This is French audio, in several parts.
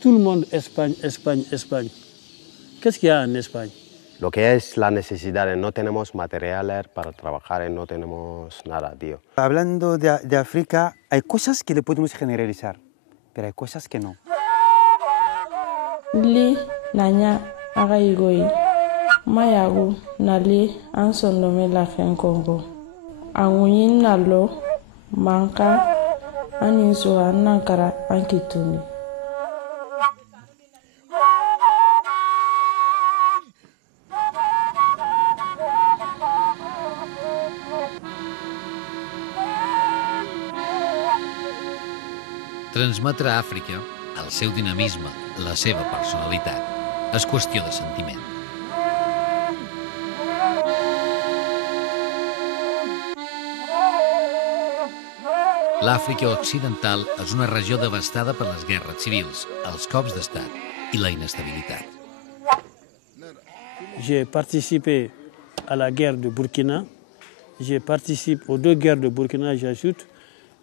Tout le monde, Espagne, Espagne, Espagne. Qu'est-ce qu'il y a en Espagne? Lo que es la necesidad, no tenemos materiales para trabajar, no tenemos nada, tío. Hablando de África, hay cosas que le podemos generalizar, pero hay cosas que no. Li nanya agaigoyi mayagu nali ansondome la fenkongo angunyin nalo manka aninso anankara ankituni. Transmetre a Àfrica el seu dinamisme, la seva personalitat, és qüestió de sentiment. L'Àfrica occidental és una regió devastada per les guerres civils, els cops d'estat i la inestabilitat. J'ai participé à la guerre de Burkina, j'ai participé aux deux guerres de Burkina, j'ajoute.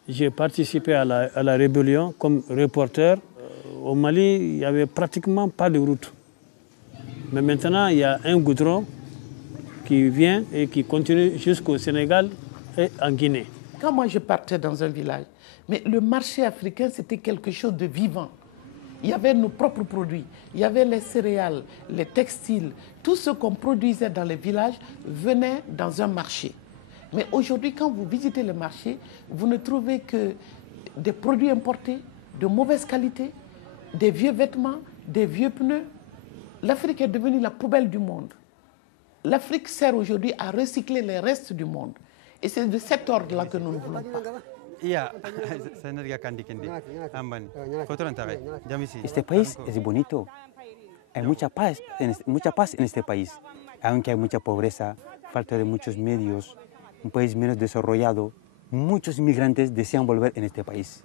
J'ai participé à la rébellion comme reporter. Au Mali, il n'y avait pratiquement pas de route. Mais maintenant, il y a un goudron qui vient et qui continue jusqu'au Sénégal et en Guinée. Quand moi je partais dans un village, mais le marché africain, c'était quelque chose de vivant. Il y avait nos propres produits, il y avait les céréales, les textiles, tout ce qu'on produisait dans les villages venait dans un marché. Mais aujourd'hui, quand vous visitez le marché, vous ne trouvez que des produits importés de mauvaise qualité, des vieux vêtements, des vieux pneus. L'Afrique est devenue la poubelle du monde. L'Afrique sert aujourd'hui à recycler les restes du monde. Et c'est de cet ordre-là que nous ne voulons pas. Este país es bonito. Hay mucha paz en este país. Aunque hay mucha pobreza, falta de muchos medios, un país menos desarrollado, muchos inmigrantes desean volver en este país.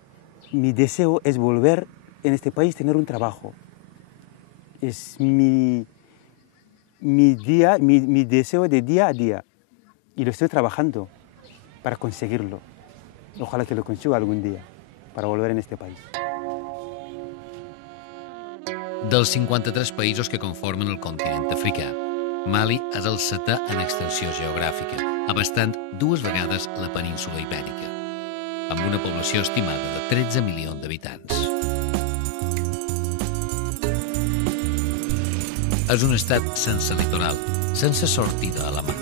Mi deseo es volver en este país, tener un trabajo. Es mi deseo de día a día. Y lo estoy trabajando para conseguirlo. Ojalá que lo consiga algún día, para volver en este país. Dels 53 països que conformen el continent africà, Mali és el 7è en extensió geogràfica, abastant 2 vegades la península ibèrica, amb una població estimada de 13 milions d'habitants. És un estat sense litoral, sense sortida a la mar,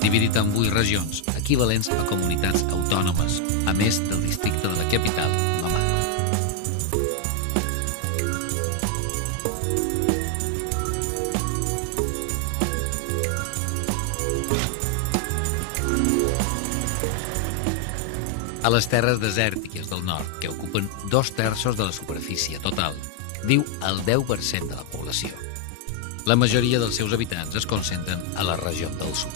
dividit en 8 regions, equivalents a comunitats autònomes, a més del districte de la capital, Bamako. A les terres desèrtiques del nord, que ocupen 2/3 de la superfície total, viu el 10% de la població. La majoria dels seus habitants es concentren a la regió del sud.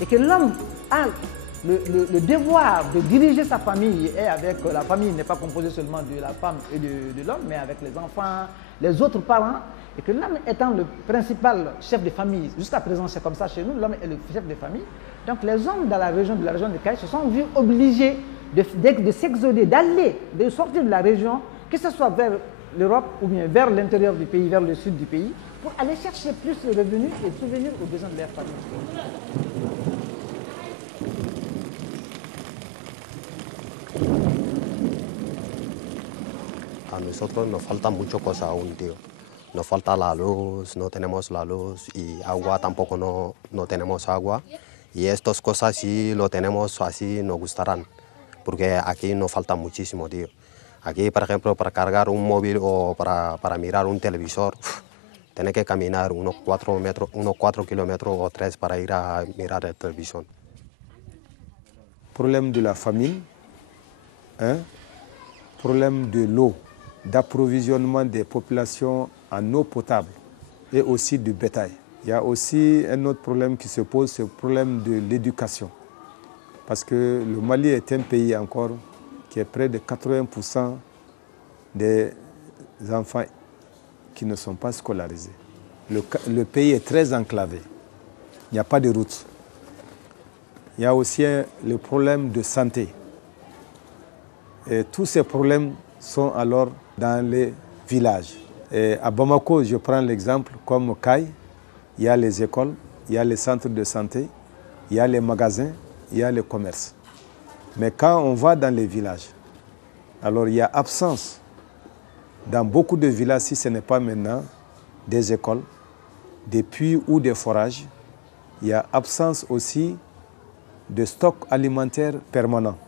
Et que l'homme a le devoir de diriger sa famille, et avec la famille n'est pas composée seulement de la femme et de l'homme, mais avec les enfants, les autres parents, et que l'homme étant le principal chef de famille, jusqu'à présent c'est comme ça chez nous, l'homme est le chef de famille, donc les hommes dans la région de Kaï se sont vus obligés de s'exoder, de sortir de la région, que ce soit vers l'Europe ou bien vers l'intérieur du pays, vers le sud du pays, pour aller chercher plus de revenus et subvenir aux besoins de leur famille. A nosotros nos falta mucho cosa aún, tío. Nos falta la luz, no tenemos la luz, y agua tampoco no tenemos agua. Y estas cosas si lo tenemos así nos gustarán, porque aquí nos falta muchísimo, tío. Aquí, por ejemplo, para cargar un móvil o para mirar un televisor, tiene que caminar unos 4 kilómetros o 3 para ir a mirar el televisor. Problème de la famine, problème de l'eau, d'approvisionnement des populations en eau potable et aussi du bétail. Il y a aussi un autre problème qui se pose, c'est le problème de l'éducation. Parce que le Mali est un pays encore qui est près de 80% des enfants qui ne sont pas scolarisés. le pays est très enclavé. Il n'y a pas de route. Il y a aussi le problème de santé. Et tous ces problèmes sont alors dans les villages. Et à Bamako, je prends l'exemple comme Kaye, il y a les écoles, il y a les centres de santé, il y a les magasins, il y a les commerces. Mais quand on va dans les villages, alors il y a absence. Dans beaucoup de villages, si ce n'est pas maintenant des écoles, des puits ou des forages, il y a absence aussi de stock alimentaire permanent.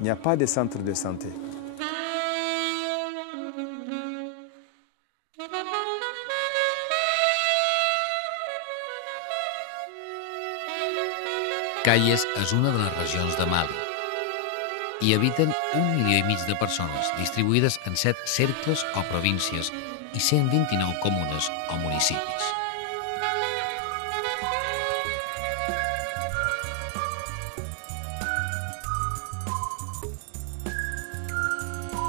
Il n'y a pas de centre de santé. Kayes és una de les regions de Mali. Hi habiten 1,5 milió de persones, distribuïdes en 7 cercles o províncies i 129 comunes o municipis.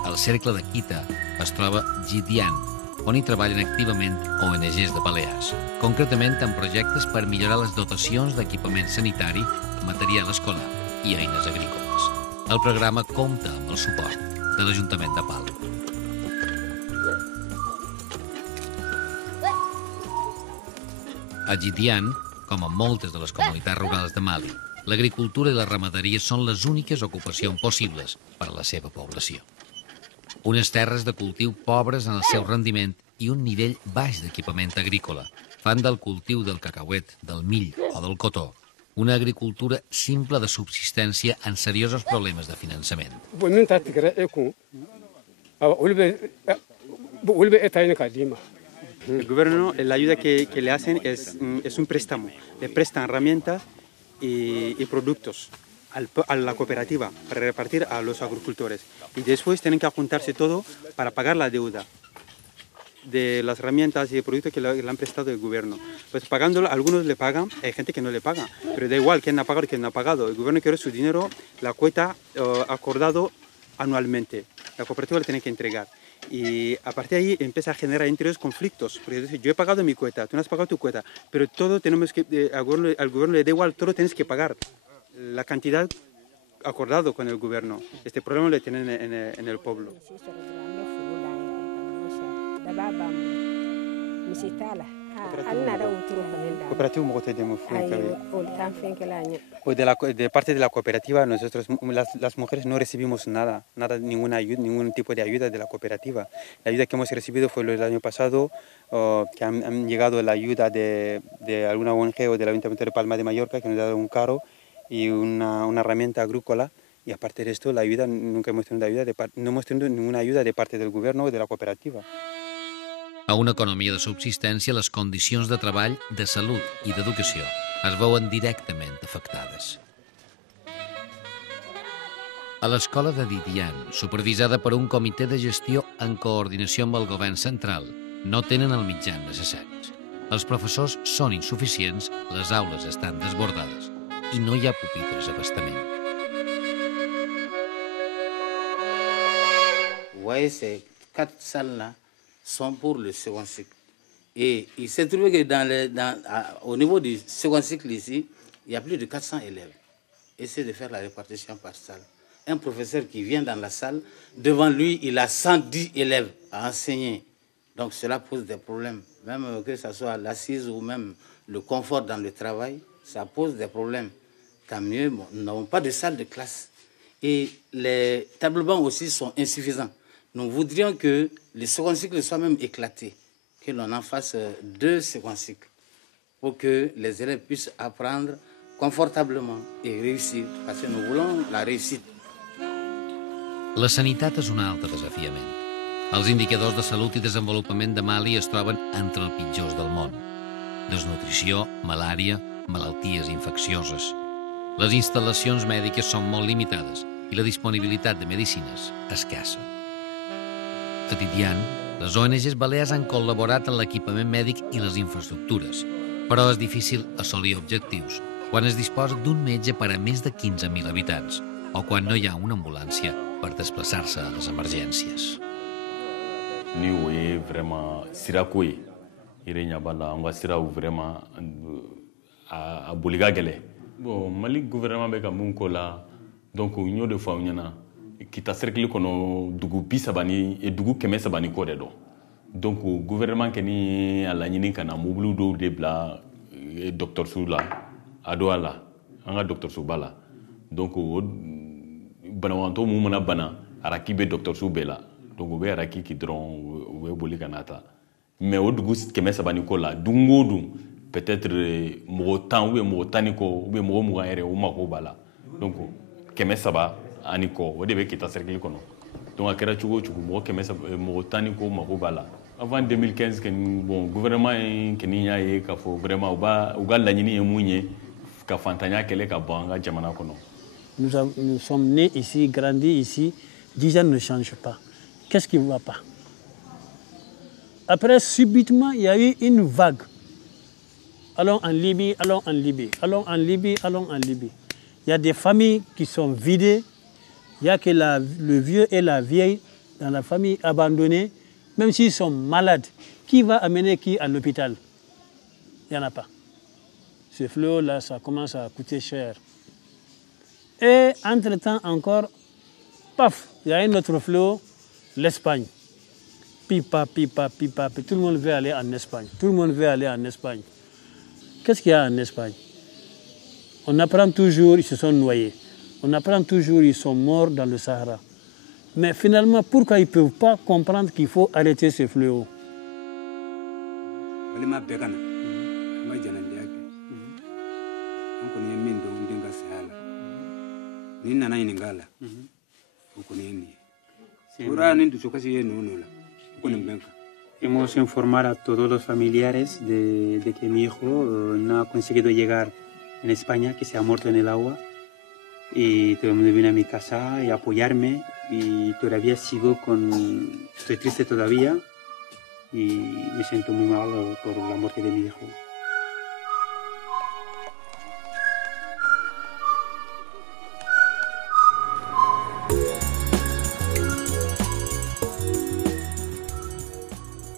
Al cercle de Kita es troba Gidian, on hi treballen activament ONGs de Balears, concretament en projectes per millorar les dotacions d'equipament sanitari, material escolar i eines agrícoles. El programa compta amb el suport de l'Ajuntament de Pal. A Gidian, com a moltes de les comunitats rurals de Mali, l'agricultura i la ramaderia són les úniques ocupacions possibles per a la seva població. Unes terres de cultiu pobres en el seu rendiment i un nivell baix d'equipament agrícola fan del cultiu del cacauet, del mill o del cotó una agricultura simple de subsistència en seriosos problemes de finançament. El gobierno, la ayuda que le hacen es un préstamo. Le prestan herramientas y productos a la cooperativa para repartir a los agricultores. Y después tienen que juntarse todo para pagar la deuda de las herramientas y productos que le han prestado el gobierno. Pues pagándolo, algunos le pagan, hay gente que no le paga, pero da igual quién ha pagado y quién no ha pagado. El gobierno quiere su dinero, la cuota acordado anualmente. La cooperativa le tiene que entregar. Y a partir de ahí empieza a generar entre ellos conflictos. Porque dice, yo he pagado mi cuota, tú no has pagado tu cuota, pero todo tenemos que, al gobierno le da igual, todo tienes que pagar. La cantidad acordado con el gobierno. Este problema lo tienen en el pueblo. De parte de la cooperativa, nosotros las mujeres no recibimos nada, ningún tipo de ayuda de la cooperativa. La ayuda que hemos recibido fue el año pasado, que han llegado la ayuda de alguna ONG o del Ayuntamiento de Palma de Mallorca, que nos ha dado un carro y una herramienta agrícola. Y aparte de esto, la ayuda, nunca hemos tenido no hemos tenido ninguna ayuda de parte del gobierno o de la cooperativa. A una economia de subsistència, les condicions de treball, de salut i d'educació es veuen directament afectades. A l'escola de Didian, supervisada per un comitè de gestió en coordinació amb el govern central, no tenen el mitjà necessaris. Els professors són insuficients, les aules estan desbordades i no hi ha pupitres a bastament. Vous voyez, ces 4 salles-là sont pour le second cycle. Et il s'est trouvé que au niveau du second cycle ici, il y a plus de 400 élèves. Essayez de faire la répartition par salle. Un professeur qui vient dans la salle, devant lui, il a 110 élèves à enseigner. Donc cela pose des problèmes. Même que ce soit l'assise ou même le confort dans le travail, ça pose des problèmes. Tant mieux, nous n'avons pas de salle de classe. Et les tableaux aussi sont insuffisants. Nous voudrions que le second cycle soit même éclaté, que l'on en fasse 2 seconds cycles pour que les élèves puissent apprendre confortablement et réussir, parce que nous voulons la réussite. La sanitat és un altre desafiament. Els indicadors de salut i desenvolupament de Mali es troben entre els pitjors del món. Desnutrició, malària, malalties infeccioses. Les instal·lacions mèdiques són molt limitades i la disponibilitat de medicines escassa. A Didian, les ONGs balears han col·laborat en l'equipament mèdic i les infraestructures, però és difícil assolir objectius quan es disposa d'un metge per a més de 15.000 habitants o quan no hi ha una ambulància per desplaçar-se a les emergències. Ni o ye vraiment sirako ye Irenya bala on va sira vraiment a boliga gele. Bon Mali gouvernement be ka mun ko la donc ñoo de fois ñana kita cercle kono dugu bi sabani e dugu keme sabani ko de do. Donc gouvernement keni ala ñini kana mobulu do de bla docteur Soula ado ala anga docteur Soubala. Donc banawanto mu mana bana araki be docteur Soubela. Donc be araki ki dron we boli kanata. Mais au dugu keme sabani ko la dungo dun peut-être mo tan ou mo taniko ou mo mo ere o mako bala. Donc keme saba aniko o de be kita cercle kono. Donc akera chugo chugo mo keme saba mo taniko mako bala. Avant 2015 que bon gouvernement Kenya ye ka fo vraiment uga lañini e muñe ka fantanya kele ka banga jamana kono. Nous sommes nés ici, grandis ici, 10 ans ne changent pas. Qu'est-ce qui ne va pas? Après, subitement, il y a eu une vague. Allons en Libye, allons en Libye, allons en Libye, allons en Libye. Il y a des familles qui sont vidées. Il n'y a que le vieux et la vieille dans la famille abandonnée. Même s'ils sont malades, qui va amener qui à l'hôpital? Il n'y en a pas. Ce fléau-là, ça commence à coûter cher. Et entre-temps encore, paf, il y a un autre fléau, l'Espagne. Pipa, pipa, pipa, tout le monde veut aller en Espagne. Tout le monde veut aller en Espagne. Qu'est-ce qu'il y a en Espagne? On apprend toujours, ils se sont noyés. On apprend toujours, ils sont morts dans le Sahara. Mais finalement, pourquoi ils ne peuvent pas comprendre qu'il faut arrêter ce fléau? Hemos informado a todos los familiares de que mi hijo no ha conseguido llegar en España, que se ha muerto en el agua. Y todo el mundo viene a mi casa y a apoyarme. Y todavía estoy triste todavía. Y me siento muy mal por la muerte de mi hijo.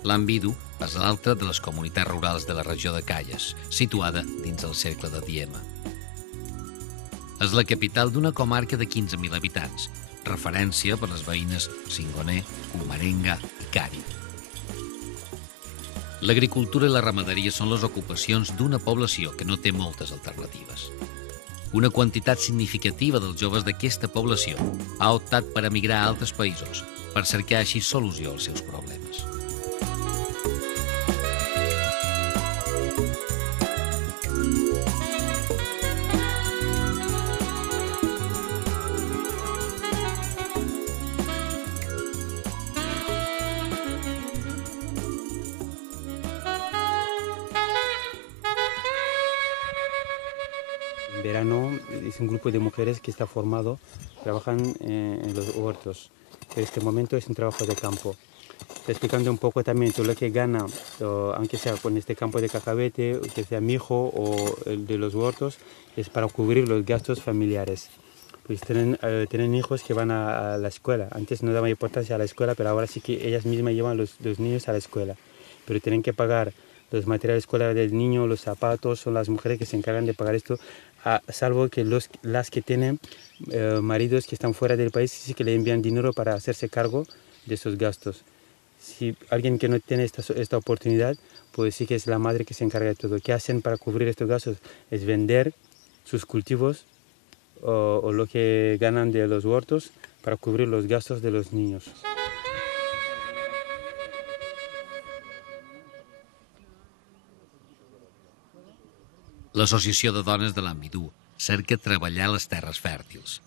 L'Ambidu és l'altra de les comunitats rurals de la regió de Calles, situada dins el cercle de Diema. És la capital d'una comarca de 15.000 habitants, referència per les veïnes Singoner, Comarenga i Cari. L'agricultura i la ramaderia són les ocupacions d'una població que no té moltes alternatives. Una quantitat significativa dels joves d'aquesta població ha optat per emigrar a altres països per cercar així solució als seus problemes. En verano es un grupo de mujeres que está formado, trabajan en los huertos. En este momento es un trabajo de campo. Estoy explicando un poco también todo lo que gana, aunque sea con este campo de cacabete, que sea mi hijo o el de los huertos, es para cubrir los gastos familiares. Pues tienen hijos que van a la escuela. Antes no daba importancia a la escuela, pero ahora sí que ellas mismas llevan los niños a la escuela. Pero tienen que pagar los materiales de escuela del niño, los zapatos, son las mujeres que se encargan de pagar esto, salvo que las que tienen maridos que están fuera del país sí que le envían dinero para hacerse cargo de esos gastos. Si alguien que no tiene esta oportunidad, pues sí que es la madre que se encarga de todo. ¿Qué hacen para cubrir estos gastos? Es vender sus cultivos o lo que ganan de los huertos para cubrir los gastos de los niños. L'Associació de Dones de l'Ambidu cerca treballar les terres fèrtils.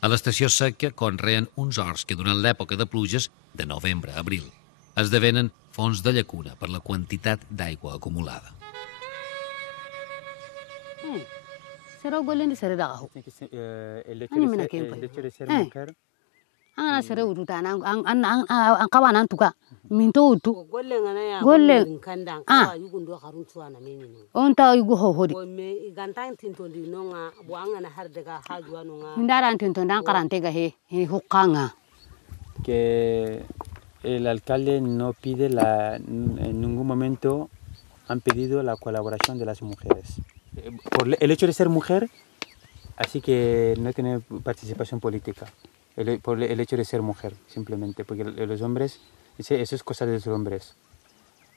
A l'estació seca conreen uns horts que durant l'època de pluges, de novembre a abril, esdevenen fons de llacuna per la quantitat d'aigua acumulada. Será golem de ser dago. Ani mina kempa. Ana sere uruta an kawana tuka. Minto utu. Golle ngana ya. Golle kanda kawa yugundo haruntu ana menino. Onta yugo hodi. Me gantan tintondi nonga buanga na hardega hajwa nonga. Ndara tintonda karantega he hukanga. Que el alcalde no pide en ningún momento han pedido la colaboración de las mujeres. Por el hecho de ser mujer, así que no tiene participación política. Por el hecho de ser mujer, simplemente, porque los hombres, eso es cosa de los hombres.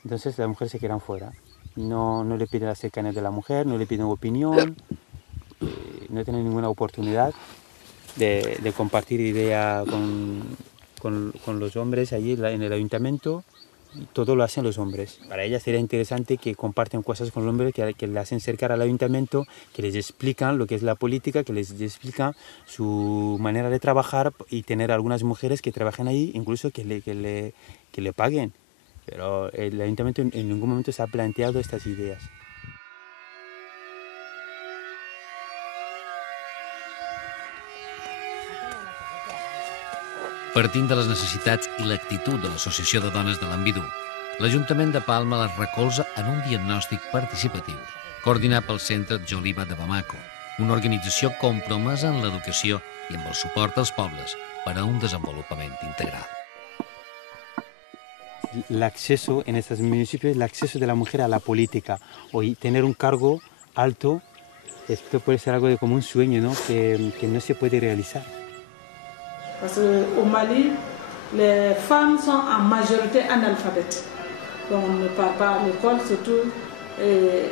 Entonces las mujeres se quedan fuera. No le piden la cercanía de la mujer, no le piden opinión, no tienen ninguna oportunidad de compartir idea con los hombres allí en el ayuntamiento. Todo lo hacen los hombres. Para ellas sería interesante que compartan cosas con los hombres, que le hacen cercar al ayuntamiento, que les explican lo que es la política, que les explican su manera de trabajar y tener algunas mujeres que trabajen ahí, incluso que le paguen. Pero el ayuntamiento en ningún momento se ha planteado estas ideas. Partint de les necessitats i l'actitud de l'Associació de Dones de l'Ambidú, l'Ajuntament de Palma les recolza en un diagnòstic participatiu, coordinat pel Centre Joliba de Bamako, una organització compromesa en l'educació i amb el suport als pobles per a un desenvolupament integral. El acceso en estos municipios, el acceso de la mujer a la política, o tener un cargo alto, esto puede ser algo de como un sueño, ¿no? Que no se puede realizar. Parce qu'au Mali, les femmes sont en majorité analphabètes. Donc on ne part pas à l'école, surtout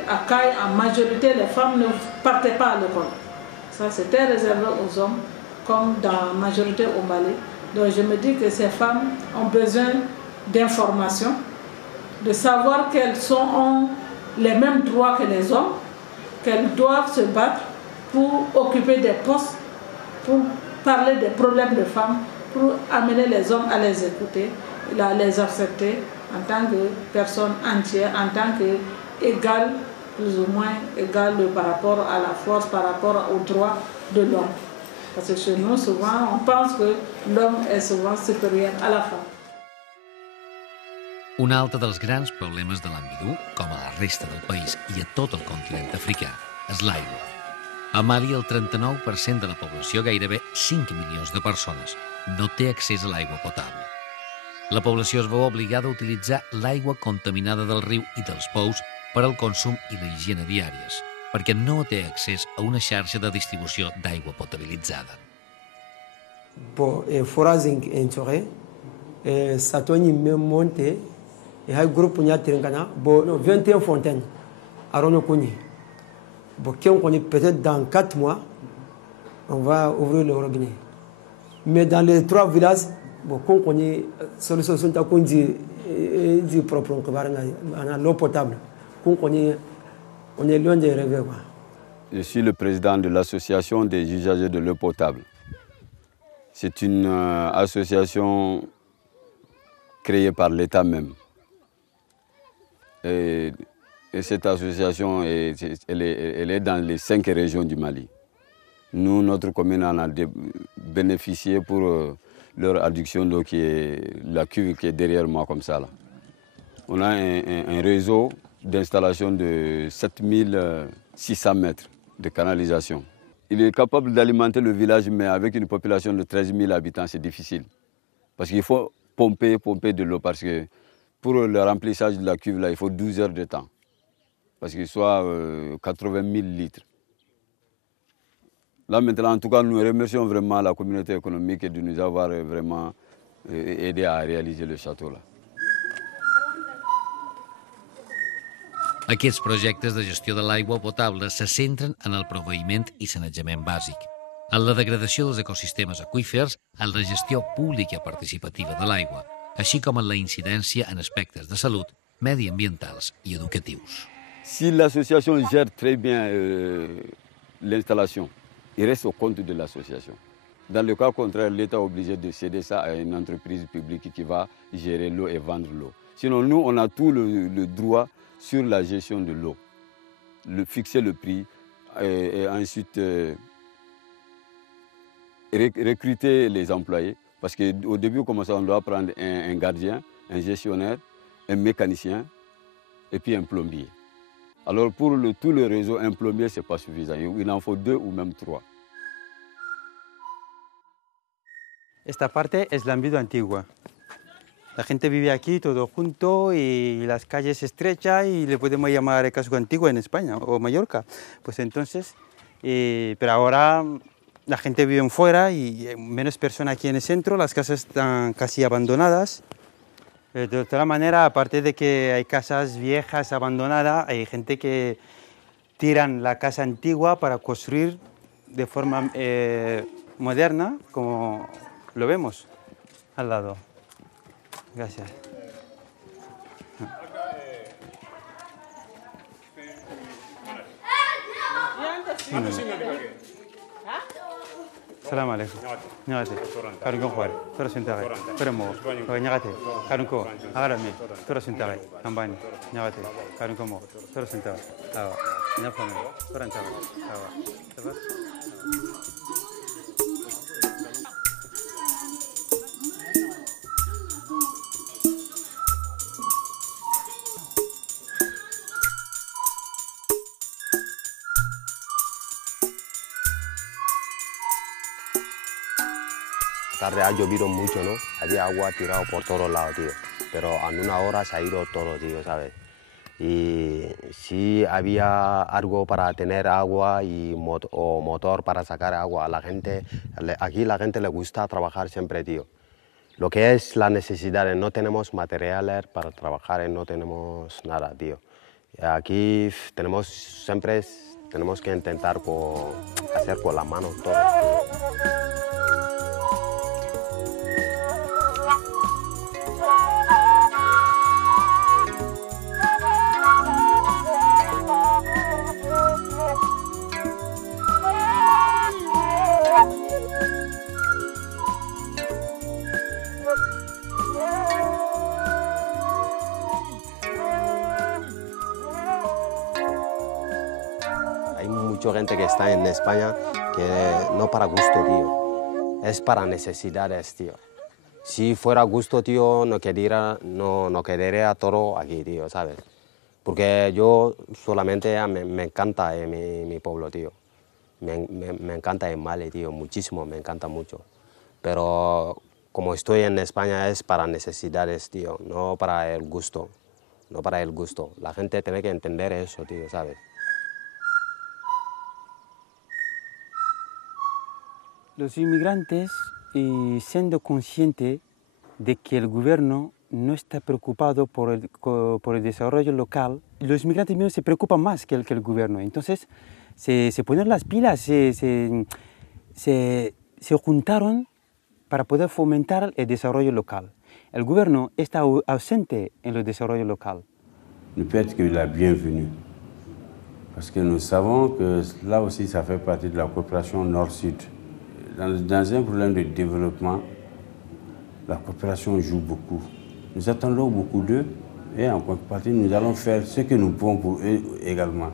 à Caille, en majorité, les femmes ne partaient pas à l'école. Ça, c'était réservé aux hommes, comme dans la majorité au Mali. Donc je me dis que ces femmes ont besoin d'informations, de savoir qu'elles ont les mêmes droits que les hommes, qu'elles doivent se battre pour occuper des postes, pour parler des problèmes de femmes, pour amener les hommes à les écouter, à les accepter en tant que personnes entières, en tant qu'égales, plus ou moins égales par rapport à la force, par rapport aux droits de l'homme. Parce que chez nous, souvent, on pense que l'homme est souvent supérieur à la femme. Un altre dels grans problemes de l'Ambidú, com a la resta del país i a tot el continent africà, és l'aigua. A Mali, el 39% de la població, gairebé 5 milions de persones, no té accés a l'aigua potable. La població es veu obligada a utilitzar l'aigua contaminada del riu i dels pous per al consum i la higiene diàries, perquè no té accés a una xarxa de distribució d'aigua potabilitzada. Forage en Choré, Satoni Monte, et un groupe qui a 21 fontaines à Ronokoni. Peut-être dans 4 mois, on va ouvrir le robinet. Mais dans les 3 villages, on connaît solution propre, on a l'eau potable. On est loin des rêves. Je suis le président de l'association des usagers de l'eau potable. C'est une association créée par l'État même. Et cette association, elle est dans les 5 régions du Mali. Nous, notre commune en a bénéficié pour leur adduction d'eau, qui est la cuve qui est derrière moi comme ça. Là. On a un réseau d'installation de 7600 mètres de canalisation. Il est capable d'alimenter le village, mais avec une population de 13 000 habitants, c'est difficile. Parce qu'il faut pomper de l'eau, parce que pour le remplissage de la cuve, là, il faut 12 heures de temps. Parce qu'il soit 80 000 litres. Là maintenant, en tout cas, nous remercions vraiment la communauté économique de nous avoir vraiment aidé à réaliser le château là. Aquests projectes de gestió de l'aigua potable se centren en el proveïment i sanejament bàsic, en la degradació dels ecosistemes aqüífers, en la gestió pública i participativa de l'aigua, així com en la incidència en aspectes de salut, mediambientals i educatius. Si l'association gère très bien l'installation, il reste au compte de l'association. Dans le cas contraire, l'État est obligé de céder ça à une entreprise publique qui va gérer l'eau et vendre l'eau. Sinon, nous, on a tout le droit sur la gestion de l'eau, fixer le prix et ensuite recruter les employés. Parce qu'au début, comme ça, on doit prendre un gardien, un gestionnaire, un mécanicien et puis un plombier. Alors pour tout le réseau, un plombier, ce n'est pas suffisant. Il en faut 2 ou même 3. Esta parte es la Ambidú antigua. La gente vive aquí todo junto y las calles estrechas y le podemos llamar casco antiguo en España o Mallorca. Pues entonces, pero ahora la gente vive fuera y hay menos personas aquí en el centro, las casas están casi abandonadas. De otra manera, aparte de que hay casas viejas abandonadas, hay gente que tiran la casa antigua para construir de forma moderna, como lo vemos al lado. Gracias. Salam alaikum. Nyagate. Karunko khwar. Tora sintare. Tora mo. Nyagate. Karunko. Agarame. Tora sintare. Ambani. Nyagate. Karunko mo. Tora sintare. Awa. Nyafame. Tora sintare. Awa. Tabas. Tarde ha llovido mucho, ¿no? Había agua tirado por todos lados, tío. Pero en una hora se ha ido todo, tío, ¿sabes? Y si había algo para tener agua o motor para sacar agua a la gente, aquí la gente le gusta trabajar siempre, tío. Lo que es la necesidad, no tenemos materiales para trabajar, no tenemos nada, tío. Aquí siempre tenemos que intentar hacer con las manos todo. Mucha gente que está en España que no para gusto, tío, es para necesidades, tío. Si fuera gusto, tío, no quedaría todo aquí, tío, ¿sabes? Porque yo solamente me encanta mi pueblo, tío. Me encanta el Mali, tío, muchísimo, me encanta mucho. Pero como estoy en España es para necesidades, tío, no para el gusto. No para el gusto. La gente tiene que entender eso, tío, ¿sabes? Los inmigrantes, siendo conscientes de que el gobierno no está preocupado por el desarrollo local, los inmigrantes mismos se preocupan más que el gobierno. Entonces, se ponen las pilas, se juntaron para poder fomentar el desarrollo local. El gobierno está ausente en el desarrollo local. Ne peut être que la bienvenue. Parce que nous savons que là aussi, ça fait partie de la coopération nord-sud. Dans un problème de développement, la coopération joue beaucoup. Nous attendons beaucoup d'eux et en contrepartie, nous allons faire ce que nous pouvons pour eux également.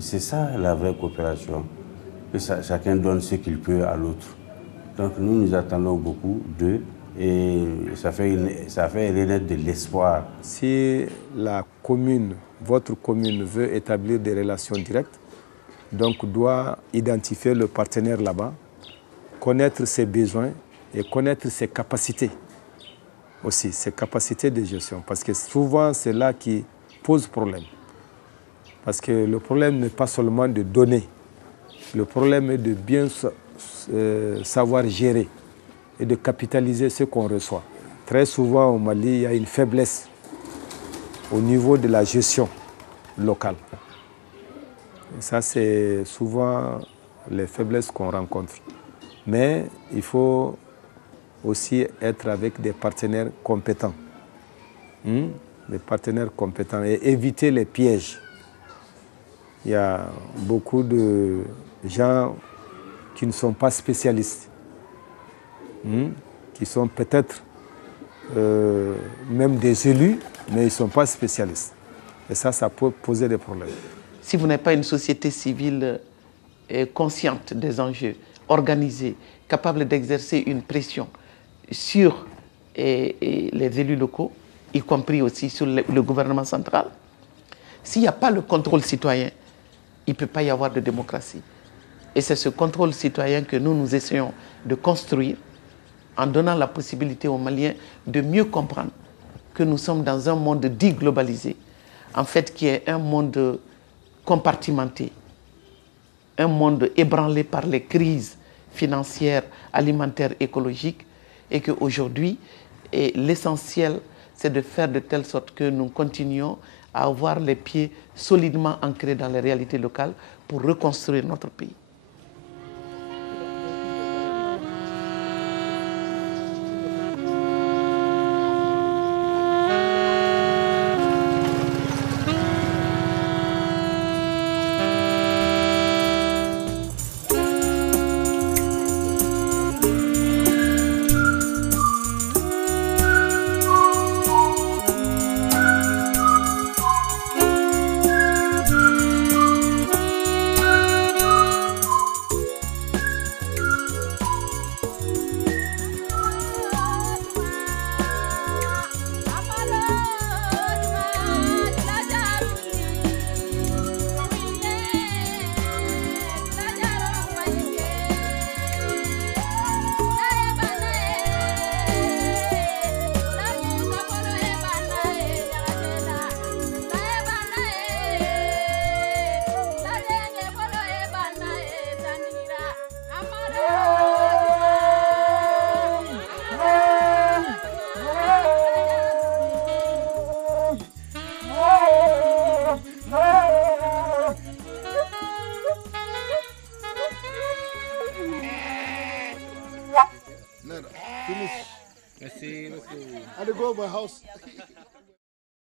C'est ça la vraie coopération. Que chacun donne ce qu'il peut à l'autre. Donc nous attendons beaucoup d'eux et ça fait renaître de l'espoir. Si la commune, votre commune veut établir des relations directes, donc doit identifier le partenaire là-bas, connaître ses besoins et connaître ses capacités aussi, ses capacités de gestion. Parce que souvent, c'est là qui pose problème. Parce que le problème n'est pas seulement de donner, le problème est de bien savoir gérer et de capitaliser ce qu'on reçoit. Très souvent au Mali, il y a une faiblesse au niveau de la gestion locale. Et ça, c'est souvent les faiblesses qu'on rencontre. Mais il faut aussi être avec des partenaires compétents. Des partenaires compétents et éviter les pièges. Il y a beaucoup de gens qui ne sont pas spécialistes, qui sont peut-être même des élus, mais ils ne sont pas spécialistes. Et ça peut poser des problèmes. Si vous n'avez pas une société civile consciente des enjeux, organisée, capable d'exercer une pression sur les élus locaux, y compris aussi sur le gouvernement central, s'il n'y a pas le contrôle citoyen, il ne peut pas y avoir de démocratie. Et c'est ce contrôle citoyen que nous essayons de construire en donnant la possibilité aux Maliens de mieux comprendre que nous sommes dans un monde déglobalisé, en fait qui est un monde compartimenté, un monde ébranlé par les crises financières, alimentaires, écologiques, et qu'aujourd'hui, l'essentiel, c'est de faire de telle sorte que nous continuions à avoir les pieds solidement ancrés dans les réalités locales pour reconstruire notre pays. Finish. Merci. I had to go to my house.